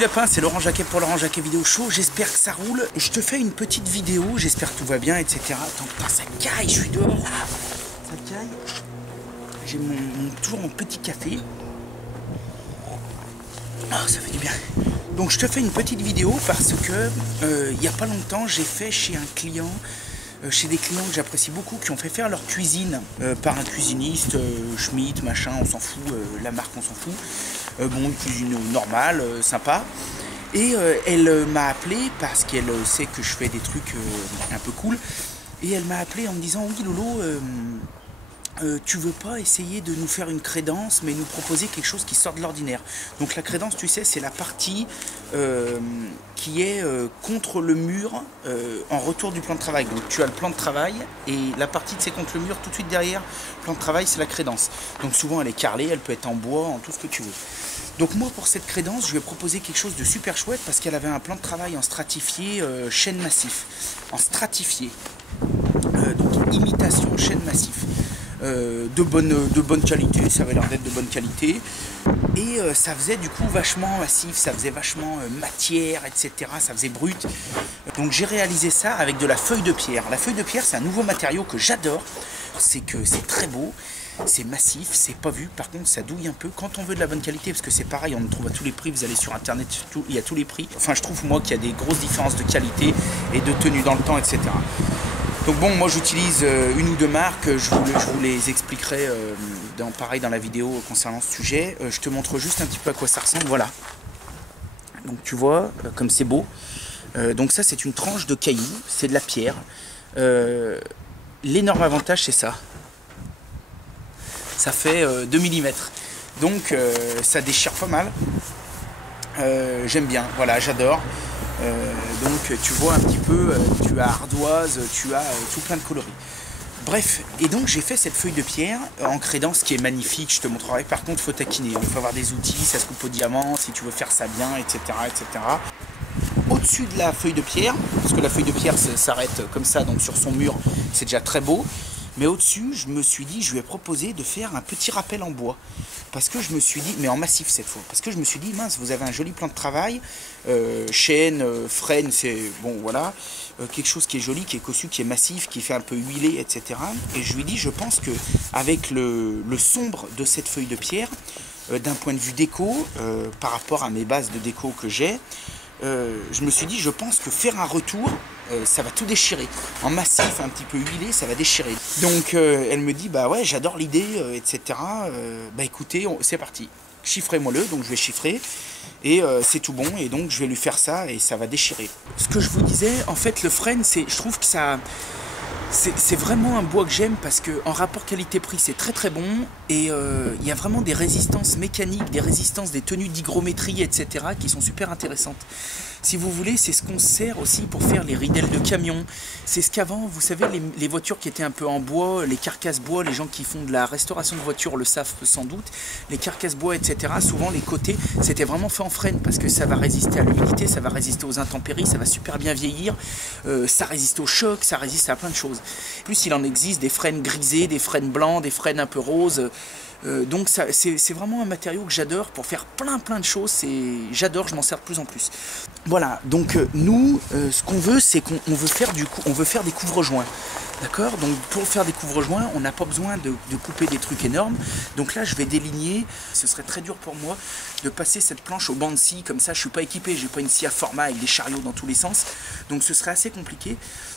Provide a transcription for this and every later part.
petits lapins, c'est Laurent Jacquet pour Laurent Jacquet Vidéo Show. J'espère que ça roule. Je te fais une petite vidéo, j'espère que tout va bien, etc. Attends, putain, ça caille, je suis dehors là. Ça caille. J'ai toujours mon petit café. Oh, ça fait du bien. Donc je te fais une petite vidéo parce que il n'y a pas longtemps, j'ai fait chez un client, chez des clients que j'apprécie beaucoup, qui ont fait faire leur cuisine par un cuisiniste, Schmitt, machin, on s'en fout, la marque on s'en fout. Bon, une cuisine normale, sympa. Et elle m'a appelé parce qu'elle sait que je fais des trucs un peu cool. Et elle m'a appelé en me disant: oui Lolo, tu veux pas essayer de nous faire une crédence, mais nous proposer quelque chose qui sort de l'ordinaire. Donc la crédence, tu sais, c'est la partie qui est contre le mur en retour du plan de travail. Donc tu as le plan de travail et la partie de c'est contre le mur tout de suite derrière. Le plan de travail, c'est la crédence. Donc souvent elle est carrelée, elle peut être en bois, en tout ce que tu veux. Donc moi pour cette crédence, je lui ai proposé quelque chose de super chouette parce qu'elle avait un plan de travail en stratifié chêne massif. En stratifié. Donc imitation chêne massif. De bonne qualité, ça avait l'air d'être de bonne qualité. Et ça faisait du coup vachement massif, ça faisait vachement matière, etc. Ça faisait brut. Donc j'ai réalisé ça avec de la feuille de pierre. La feuille de pierre, c'est un nouveau matériau que j'adore. C'est que c'est très beau. C'est massif, c'est pas vu, par contre ça douille un peu quand on veut de la bonne qualité, parce que c'est pareil, on le trouve à tous les prix, vous allez sur internet, il y a tous les prix. Enfin je trouve moi qu'il y a des grosses différences de qualité et de tenue dans le temps, etc. Donc bon, moi j'utilise une ou deux marques, je vous les expliquerai pareil dans la vidéo concernant ce sujet. Je te montre juste un petit peu à quoi ça ressemble, voilà. Donc tu vois, comme c'est beau. Donc ça c'est une tranche de cailloux, c'est de la pierre. L'énorme avantage c'est ça. Ça fait 2 mm. Donc ça déchire pas mal. J'aime bien, voilà, j'adore. Donc tu vois un petit peu, tu as ardoise, tu as tout plein de coloris. Bref, et donc j'ai fait cette feuille de pierre en crédence qui est magnifique, je te montrerai. Par contre, il faut taquiner, il faut avoir des outils, ça se coupe au diamant, si tu veux faire ça bien, etc. etc. Au-dessus de la feuille de pierre, parce que la feuille de pierre s'arrête comme ça, donc sur son mur, c'est déjà très beau. Mais au-dessus, je me suis dit, je lui ai proposé de faire un petit rappel en bois. Parce que je me suis dit, mais en massif cette fois, parce que je me suis dit, mince, vous avez un joli plan de travail, chêne, frêne, c'est, bon, voilà, quelque chose qui est joli, qui est cossu, qui est massif, qui fait un peu huilé, etc. Et je lui dis, je pense que avec le sombre de cette feuille de pierre, d'un point de vue déco, par rapport à mes bases de déco que j'ai, je me suis dit, je pense que faire un retour, ça va tout déchirer. En massif, un petit peu huilé, ça va déchirer. Donc elle me dit, bah ouais, j'adore l'idée, etc. Bah écoutez, c'est parti. Chiffrez-moi-le, donc je vais chiffrer. Et c'est tout bon, et donc je vais lui faire ça, et ça va déchirer. Ce que je vous disais, en fait, le frêne, je trouve que ça... C'est vraiment un bois que j'aime parce qu'en rapport qualité-prix c'est très très bon et il y a vraiment des résistances mécaniques, des résistances, des tenues d'hygrométrie, etc. qui sont super intéressantes. Si vous voulez, c'est ce qu'on sert aussi pour faire les ridelles de camions. C'est ce qu'avant, vous savez, les voitures qui étaient un peu en bois, les carcasses bois, les gens qui font de la restauration de voitures le savent sans doute, les carcasses bois, etc. Souvent les côtés, c'était vraiment fait en frêne parce que ça va résister à l'humidité, ça va résister aux intempéries, ça va super bien vieillir, ça résiste au choc, ça résiste à plein de choses. En plus, il en existe des frênes grisés, des frênes blancs, des frênes un peu roses. Donc c'est vraiment un matériau que j'adore pour faire plein de choses. J'adore, je m'en sers de plus en plus. Voilà, donc nous, ce qu'on veut, c'est qu'on veut faire des couvre-joints. D'accord? Donc pour faire des couvre-joints, on n'a pas besoin de couper des trucs énormes. Donc là, je vais déligner. Ce serait très dur pour moi de passer cette planche au banc de scie. Comme ça, je ne suis pas équipé. Je n'ai pas une scie à format avec des chariots dans tous les sens. Donc ce serait assez compliqué.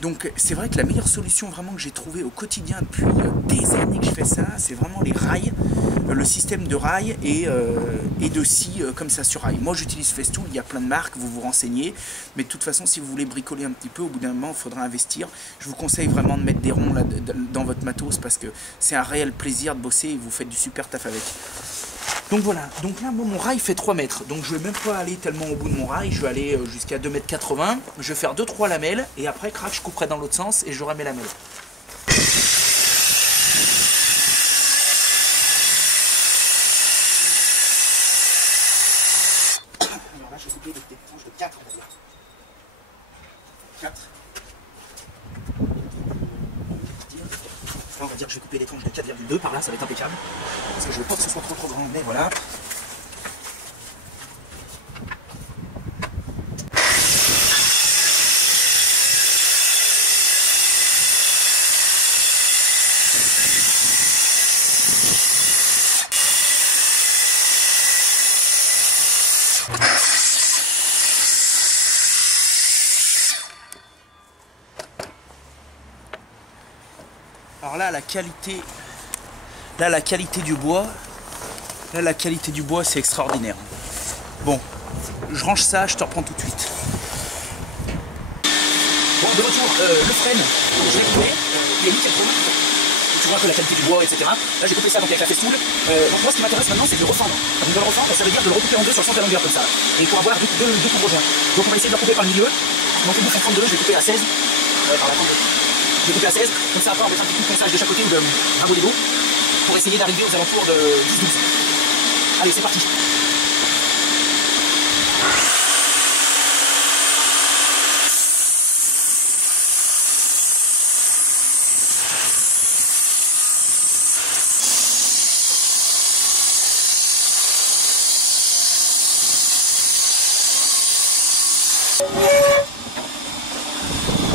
Donc c'est vrai que la meilleure solution vraiment que j'ai trouvée au quotidien depuis des années que je fais ça, c'est vraiment les rails. Le système de rails et de scie comme ça sur rail. Moi j'utilise Festool, il y a plein de marques, vous vous renseignez, mais de toute façon si vous voulez bricoler un petit peu, au bout d'un moment il faudra investir. Je vous conseille vraiment de mettre des ronds là, dans votre matos parce que c'est un réel plaisir de bosser et vous faites du super taf avec. Donc voilà, donc là moi, mon rail fait 3 mètres, donc je vais même pas aller tellement au bout de mon rail, je vais aller jusqu'à 2,80 m, je vais faire 2-3 lamelles et après crac je couperai dans l'autre sens et j'aurai mes lamelles. Je vais couper des tranches de 4, on va dire. 4. Là, on va dire que je vais couper des tranches de 4,2 par là, ça va être impeccable. Parce que je veux pas que ce soit trop grand, mais voilà. Alors là, la qualité du bois, c'est extraordinaire. Bon, je range ça, je te reprends tout de suite. Bon, de retour, le frêne, je l'ai coupé, il est nickel. Tu vois un peu la qualité du bois, etc. Là, j'ai coupé ça donc avec la festool. Donc moi, ce qui m'intéresse maintenant, c'est de le refendre. Donc de le refendre, ça veut dire de le recouper en deux sur le sens de la longueur, comme ça. Et pour avoir deux couvre-joints. Donc on va essayer de le couper par le milieu. Donc une bouche à 32, je vais couper à 16. Par la 32. Je vais couper à 16. Comme ça, après, on va mettre un petit coup de ponçage de chaque côté ou de rabot d'égo pour essayer d'arriver aux alentours de 10-12. Allez, c'est parti.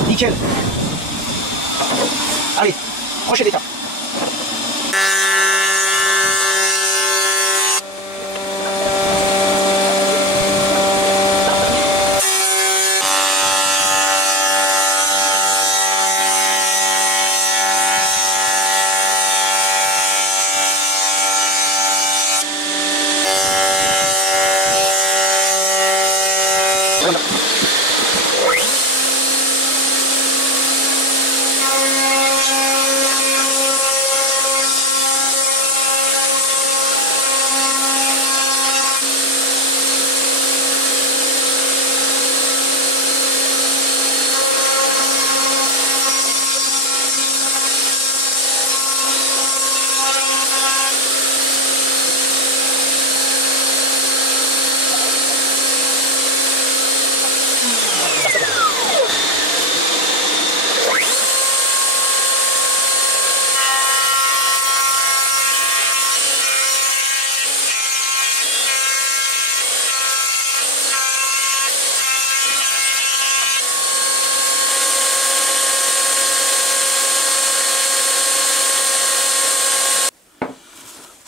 Nickel. Allez, prochaine étape. Voilà.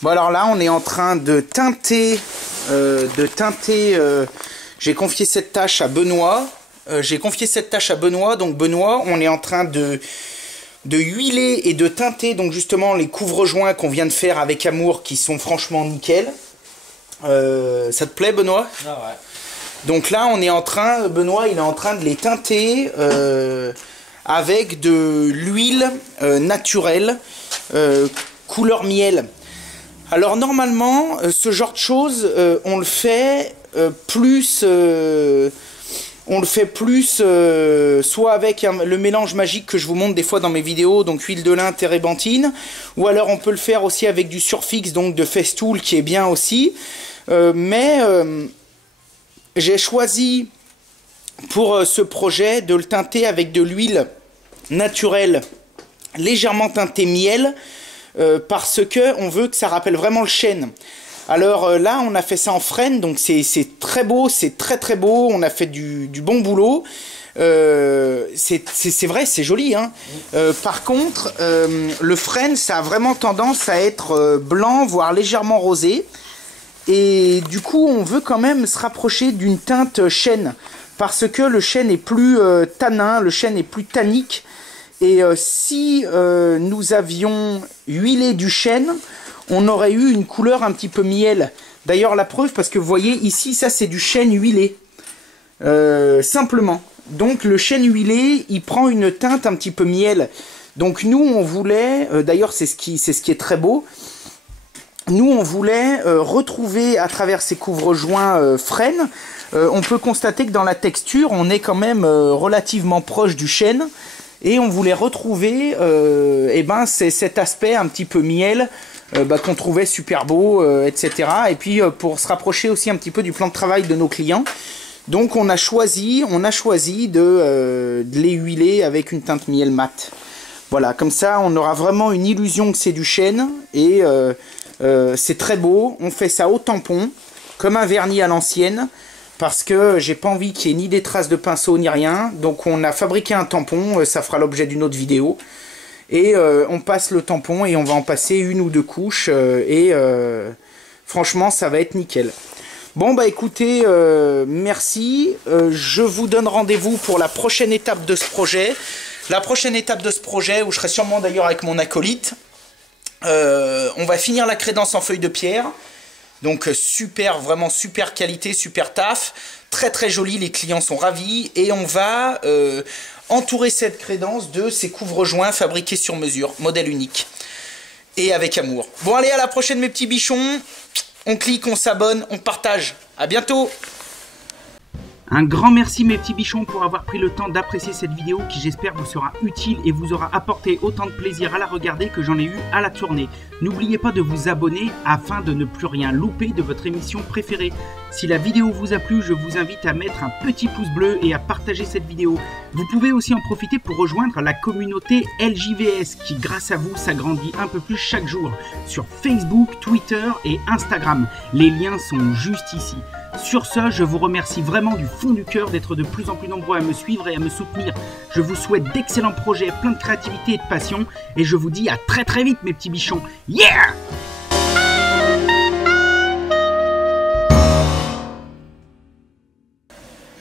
Bon alors là on est en train de teinter, j'ai confié cette tâche à Benoît, donc Benoît on est en train de huiler et de teinter donc justement les couvre-joints qu'on vient de faire avec amour qui sont franchement nickel. Ça te plaît Benoît? Ah ouais. Donc là on est en train, Benoît il est en train de les teinter avec de l'huile naturelle couleur miel. Alors normalement, ce genre de choses, on le fait plus, soit avec le mélange magique que je vous montre des fois dans mes vidéos, donc huile de lin, térébenthine, ou alors on peut le faire aussi avec du surfixe, donc de festool qui est bien aussi. Mais j'ai choisi pour ce projet de le teinter avec de l'huile naturelle légèrement teintée miel. Parce que on veut que ça rappelle vraiment le chêne. Alors là on a fait ça en frêne, donc c'est très beau, c'est très beau, on a fait du bon boulot. C'est vrai, c'est joli hein. Par contre le frêne ça a vraiment tendance à être blanc voire légèrement rosé, et du coup on veut quand même se rapprocher d'une teinte chêne, parce que le chêne est plus tanin, le chêne est plus tannique. Et si nous avions huilé du chêne, on aurait eu une couleur un petit peu miel. D'ailleurs, la preuve, parce que vous voyez ici, ça c'est du chêne huilé. Simplement. Donc le chêne huilé, il prend une teinte un petit peu miel. Donc nous, on voulait, d'ailleurs c'est ce qui est très beau, nous on voulait retrouver à travers ces couvre-joints frênes, on peut constater que dans la texture, on est quand même relativement proche du chêne. Et on voulait retrouver c'est cet aspect un petit peu miel qu'on trouvait super beau, etc. Et puis pour se rapprocher aussi un petit peu du plan de travail de nos clients. Donc on a choisi de les huiler avec une teinte miel mat. Voilà, comme ça on aura vraiment une illusion que c'est du chêne. Et c'est très beau. On fait ça au tampon, comme un vernis à l'ancienne. Parce que j'ai pas envie qu'il y ait ni des traces de pinceau ni rien. Donc on a fabriqué un tampon, ça fera l'objet d'une autre vidéo. Et on passe le tampon et on va en passer une ou deux couches. Franchement ça va être nickel. Bon bah écoutez, merci. Je vous donne rendez-vous pour la prochaine étape de ce projet. La prochaine étape de ce projet, où je serai sûrement d'ailleurs avec mon acolyte, on va finir la crédence en feuille de pierre. Donc super, vraiment super qualité, super taf. Très très joli, les clients sont ravis. Et on va entourer cette crédence de ces couvre-joints fabriqués sur mesure, modèle unique. Et avec amour. Bon allez, à la prochaine mes petits bichons. On clique, on s'abonne, on partage. À bientôt. Un grand merci mes petits bichons pour avoir pris le temps d'apprécier cette vidéo qui j'espère vous sera utile et vous aura apporté autant de plaisir à la regarder que j'en ai eu à la tourner. N'oubliez pas de vous abonner afin de ne plus rien louper de votre émission préférée. Si la vidéo vous a plu, je vous invite à mettre un petit pouce bleu et à partager cette vidéo. Vous pouvez aussi en profiter pour rejoindre la communauté LJVS qui grâce à vous s'agrandit un peu plus chaque jour sur Facebook, Twitter et Instagram. Les liens sont juste ici. Sur ce, je vous remercie vraiment du fond du cœur d'être de plus en plus nombreux à me suivre et à me soutenir. Je vous souhaite d'excellents projets, plein de créativité et de passion. Et je vous dis à très très vite mes petits bichons. Yeah!